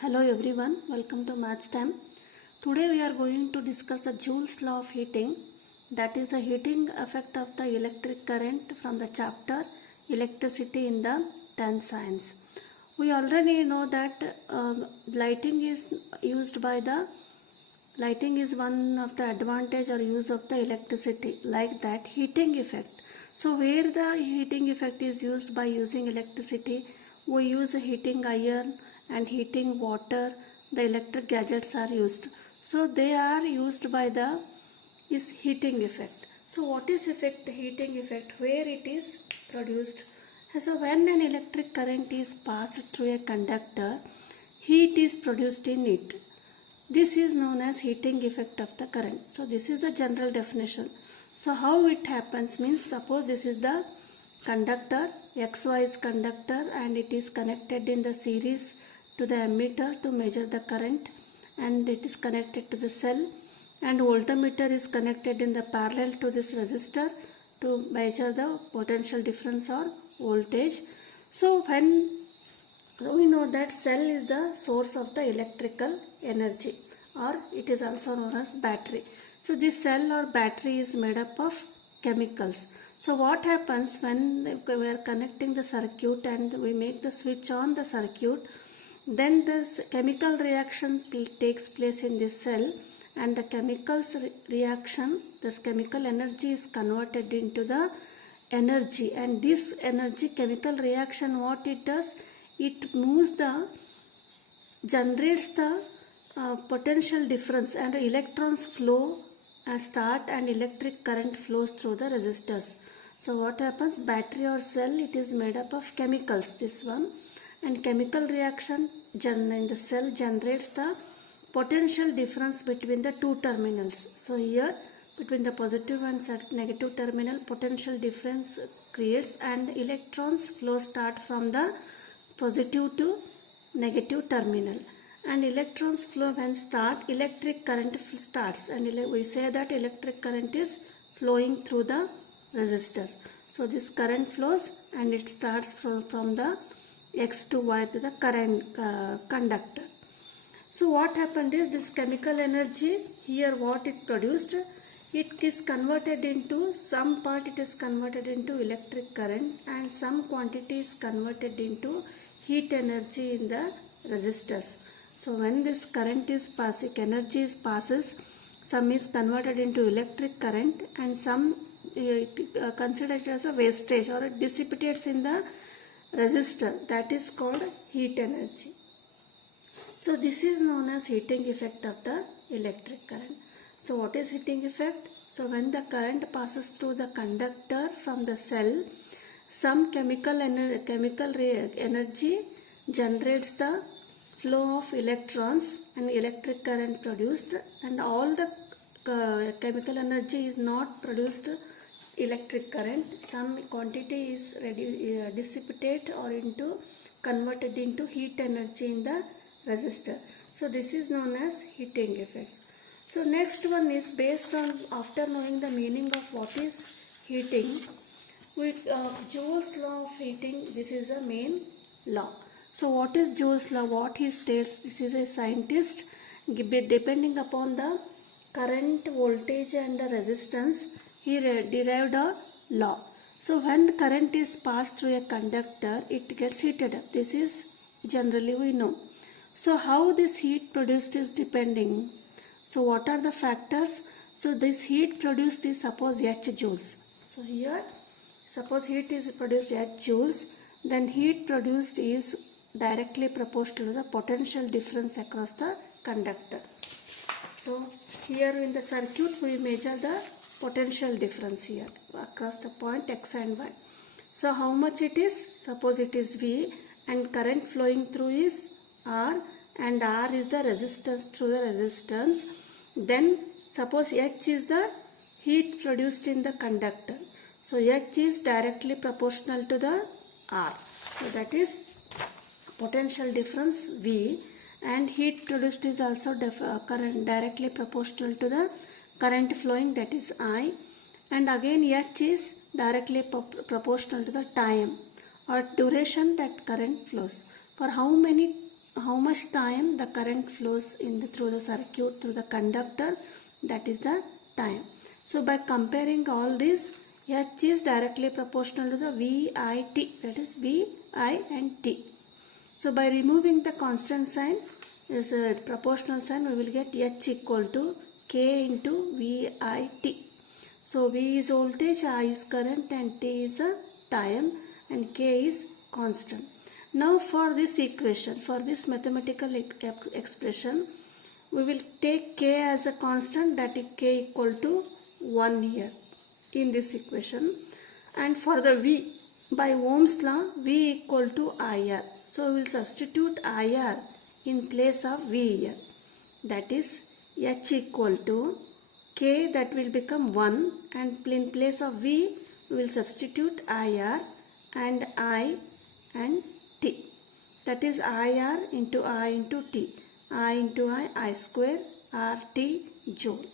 Hello everyone, welcome to Maths Time. Today we are going to discuss the Joules law of heating, that is the heating effect of the electric current from the chapter Electricity in the 10th Science. We already know that lighting is one of the advantage or use of the electricity, like that heating effect. So where the heating effect is used by using electricity, we use a heating iron and heating water. The electric gadgets are used. So they are used by the heating effect. So what is heating effect? Where it is produced? So when an electric current is passed through a conductor, heat is produced in it. This is known as heating effect of the current. So this is the general definition. So how it happens means, suppose this is the conductor, XY is conductor, and it is connected in the series to the ammeter to measure the current, and it is connected to the cell, and voltmeter is connected in the parallel to this resistor to measure the potential difference or voltage. So when we know that cell is the source of the electrical energy, or it is also known as battery. So this cell or battery is made up of chemicals. So what happens when we are connecting the circuit and we make the switch on the circuit, then this chemical reaction takes place in this cell, and the chemicals reaction, this chemical energy is converted into the energy, and this energy chemical reaction, what it does, it generates the potential difference, and electrons flow start and electric current flows through the resistors. So what happens, battery or cell, it is made up of chemicals, this one, and chemical reaction in the cell generates the potential difference between the two terminals. So here between the positive and negative terminal, potential difference creates, and electrons flow start from the positive to negative terminal, and electrons flow when start, electric current starts, and we say that electric current is flowing through the resistor. So this current flows and it starts from the X to Y to the current conductor. So what happened is, this chemical energy here, what it produced, it is converted into, some part it is converted into electric current, and some quantity is converted into heat energy in the resistors. So when this current is passing, energy is passes, some is converted into electric current, and some considered as a wastage, or it dissipates in the resistor, that is called heat energy. So this is known as heating effect of the electric current. So what is heating effect? So when the current passes through the conductor from the cell, some chemical energy generates the flow of electrons and electric current produced, and all the chemical energy is not produced electric current, some quantity is dissipated or converted into heat energy in the resistor. So this is known as heating effect. So next one is based on, after knowing the meaning of what is heating, with Joules law of heating, this is a main law. So what is Joules law? What he states, this is a scientist, depending upon the current, voltage and the resistance, he derived a law. So when the current is passed through a conductor, it gets heated up. This is generally we know. So how this heat produced is depending. So what are the factors? So this heat produced is, suppose H joules. So here suppose heat is produced H joules, then heat produced is directly proportional to the potential difference across the conductor. So here in the circuit we measure the potential difference here across the point X and Y. So how much it is? Suppose it is V, and current flowing through is R, and R is the resistance through the resistance. Then suppose H is the heat produced in the conductor. So H is directly proportional to the R. So that is potential difference V, and heat produced is also current directly proportional to the current flowing, that is I, and again H is directly proportional to the time or duration that current flows. For how much much time the current flows through the circuit, through the conductor, that is the time. So by comparing all this, H is directly proportional to the VIT, that is VI and T. So by removing the constant sign, is a proportional sign, we will get H equal to K into VIT. So V is voltage, I is current and T is a time and K is constant. Now for this equation, for this mathematical expression, we will take K as a constant, that is K equal to 1 here in this equation. And for the V, by Ohm's law, V equal to IR. So we will substitute IR in place of V here. That is H equal to K, that will become 1, and in place of V we will substitute IR and I and T. That is IR into I into T. I into I square, RT Joule.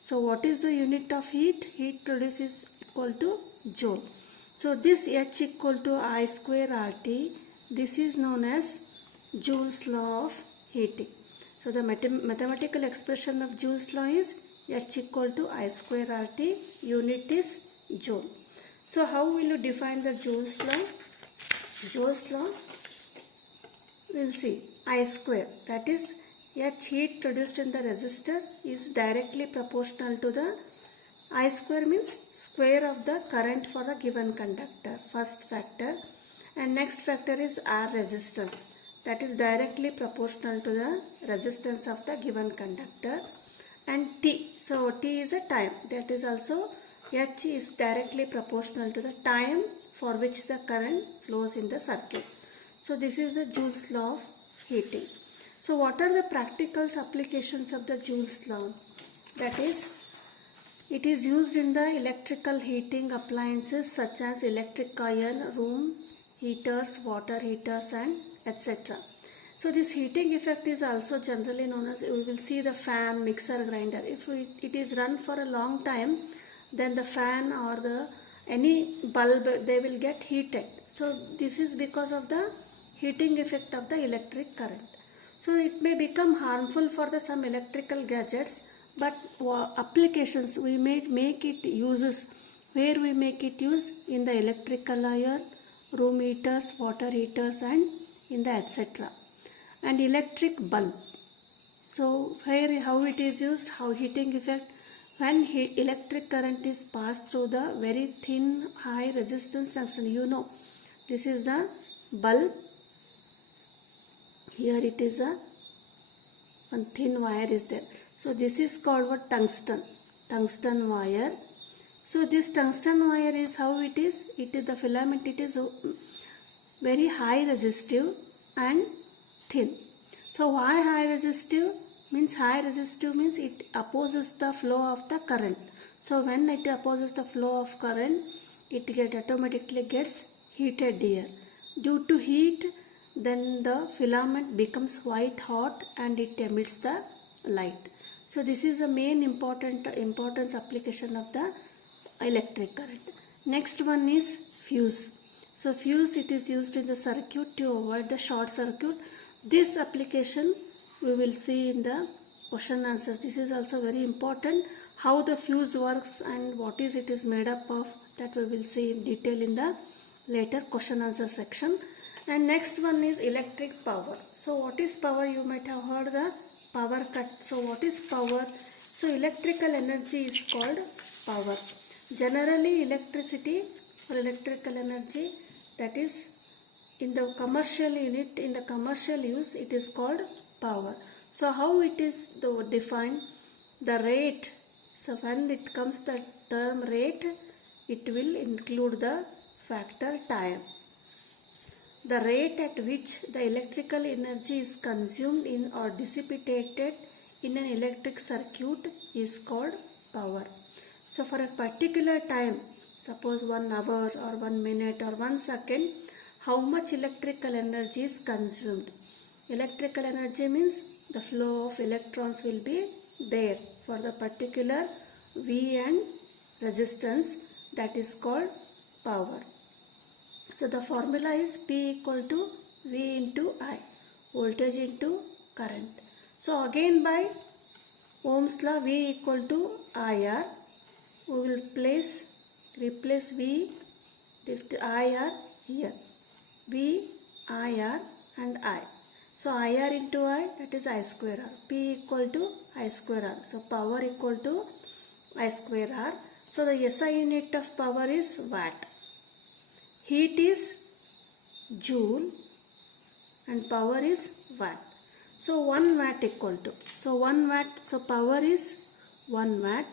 So what is the unit of heat? Heat produced is equal to Joule. So this H equal to I square RT, this is known as Joules law of heating. So the mathematical expression of Joules law is H equal to I square RT, unit is Joule. So how will you define the Joules law? Joules law, we will see I square, that is H heat produced in the resistor is directly proportional to the I square, means square of the current for the given conductor, first factor, and next factor is R resistance, that is directly proportional to the resistance of the given conductor, and T. So T is a time, that is also H is directly proportional to the time for which the current flows in the circuit. So this is the Joules law of heating. So what are the practical applications of the Joules law? That is, it is used in the electrical heating appliances such as electric iron, room heaters, water heaters and etc. So this heating effect is also generally known as, we will see the fan, mixer, grinder. If it is run for a long time, then the fan or any bulb, they will get heated. So this is because of the heating effect of the electric current. So it may become harmful for some electrical gadgets, but applications we may make it uses, where we make it use in the electrical iron, room heaters, water heaters and in the etc. And electric bulb. So here how it is used, how heating effect, when electric current is passed through the very thin high resistance tungsten, you know this is the bulb, here it is one thin wire is there. So this is called what? Tungsten wire. So this tungsten wire is how it is the filament, it is very high resistive and thin. So why high resistive? High resistive means it opposes the flow of the current. So when it opposes the flow of current, it automatically gets heated here. Due to heat, then the filament becomes white hot and it emits the light. So this is the main importance application of the electric current. Next one is fuse. So fuse, it is used in the circuit to avoid the short circuit. This application we will see in the question answers. This is also very important. How the fuse works and what is it is made up of, that we will see in detail in the later question answer section. And next one is electric power. So what is power? You might have heard the power cut. So what is power? So electrical energy is called power. Generally electricity or electrical energy, that is in the commercial unit, in the commercial use, it is called power. So how it is defined? The rate. So when it comes the term rate, it will include the factor time. The rate at which the electrical energy is consumed in or dissipated in an electric circuit is called power. So for a particular time, suppose 1 hour or 1 minute or 1 second, how much electrical energy is consumed? Electrical energy means the flow of electrons will be there for the particular V and resistance, that is called power. So the formula is P equal to V into I. voltage into current. So again by Ohm's law, V equal to IR, we will replace V with IR here. V, IR and I. So IR into I, that is I square R. P equal to I square R. So power equal to I square R. So the SI unit of power is watt. Heat is joule and power is watt. So 1 watt equal to, so 1 watt, so power is 1 watt,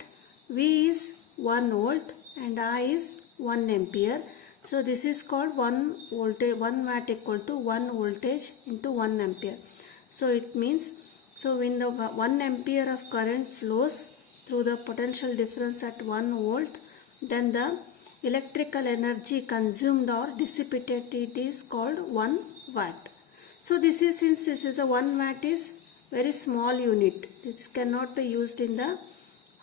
V is 1 volt and I is 1 ampere. So this is called 1 watt equal to 1 voltage into 1 ampere. So it means, so when the 1 ampere of current flows through the potential difference at 1 volt, then the electrical energy consumed or dissipated, it is called 1 watt. So this is, since this is a 1 watt is very small unit, this cannot be used in the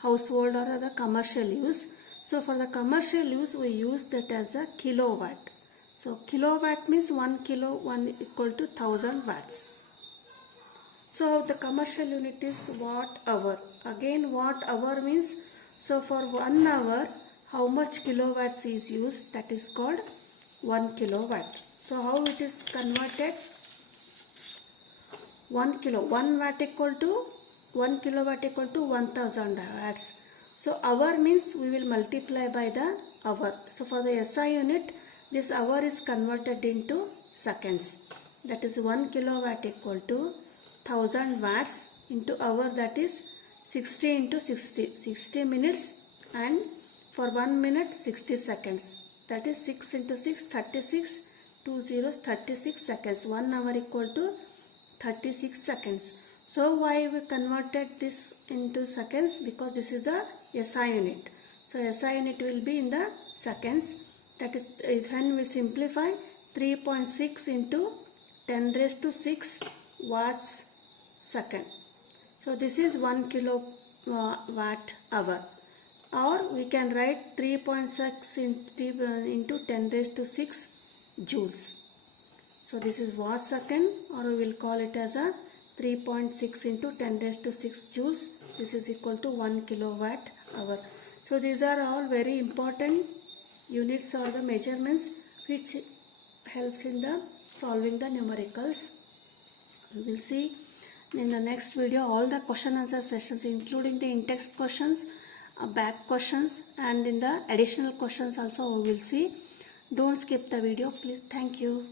household or the commercial use. So for the commercial use we use that as a kilowatt. So kilowatt means 1 equal to 1000 watts. So the commercial unit is watt hour. Again watt hour means, so for 1 hour how much kilowatts is used, that is called 1 kilowatt. So how it is converted? 1 watt equal to 1 kilowatt equal to 1000 watts. So hour means we will multiply by the hour. So for the SI unit, this hour is converted into seconds. That is 1 kilowatt equal to 1000 watts into hour, that is 60 into 60 minutes, and for 1 minute 60 seconds. That is 6 into 6, 36, 2 zeros, 36 seconds. 1 hour equal to 36 seconds. So why we converted this into seconds? Because this is the SI unit. So SI unit will be in the seconds. That is, when we simplify, 3.6 into 10 raised to 6 watts second. So this is 1 kilowatt hour. Or we can write 3.6 into 10 raised to 6 joules. So this is watt second, or we will call it as a 3.6 into 10 raised to 6 joules. This is equal to 1 kilowatt hour. So these are all very important units or the measurements which helps in the solving the numericals. We will see in the next video all the question answer sessions, including the in-text questions, back questions, and in the additional questions also we will see. Don't skip the video, please. Thank you.